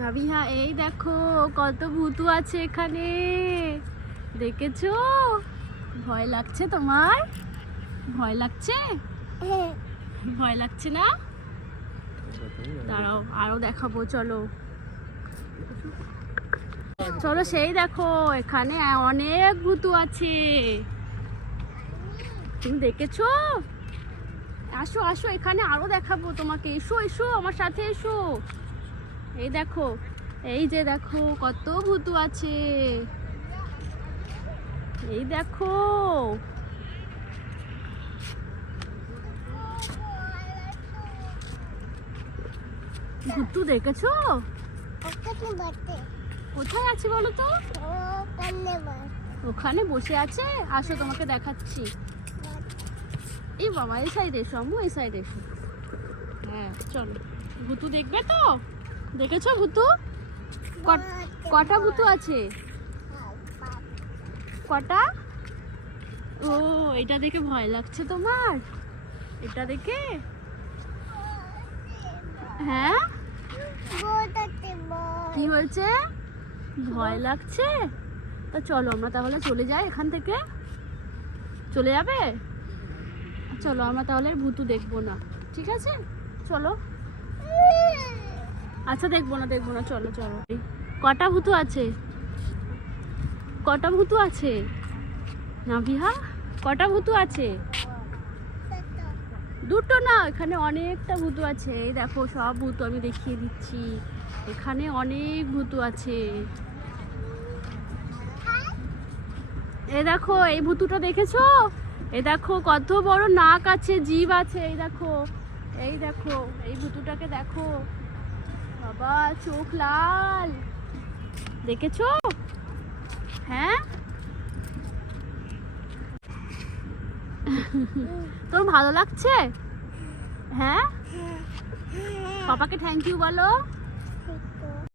নাবিহা এই দেখো কত ভূতু আছে এখানে। দেখেছ? ভয় লাগছে তোমার? ভয় লাগছে? ভয় লাগছে না? দাঁড়াও আরও দেখাবো চলো। চলো সেই দেখো এখানে অনেক ভূতু আছে। তুমি দেখেছ? আসো আসো এখানে আরও দেখাবো তোমাকে। এসো এসো আমার সাথে এসো। এই দেখো, এই যে দেখো, কত ভূতু আছে। এই দেখো। ভূতু দেখেছ? কোথায় আছে বলো তো? ওখানে বসে আছে। আসো, তোমাকে দেখাচ্ছি। এই বাবা, এই সাইডে এসো, আম্মু, এই সাইডে এসো। হ্যাঁ চলো। ভুতু দেখবে তো? দেখেছ ভুতু? কটা ভুতু আছে? কটা? ও, এটা দেখে ভয় লাগছে তোমার। এটা দেখে? হ্যাঁ? কি হয়েছে? ভয় লাগছে? তো চলো আমরা তাহলে চলে যাই এখান থেকে। চলে যাবে? চলো আমরা তাহলে ভুতু দেখব না। ঠিক আছে? চলো। আচ্ছা দেখব না দেখব না, চলো চলো। কটা ভূতু আছে? কটা ভূতু আছে? না বিহা কটা ভূতু আছে? দুটো না, এখানে অনেকটা ভূতু আছে। এই দেখো, সব ভূতু আমি দেখিয়ে দিচ্ছি। এখানে অনেক ভূতু আছে। এই দেখো, এই ভূতুটা দেখেছ? এ দেখো, কত বড় নাক আছে, জীব আছে, এই দেখো। এই দেখো, এই ভূতুটাকে দেখো। বাবা চোখ লাল। দেখেছ? হ্যাঁ? তোর ভালো লাগছে? হ্যাঁ? পাপাকে থ্যাংক ইউ বলো।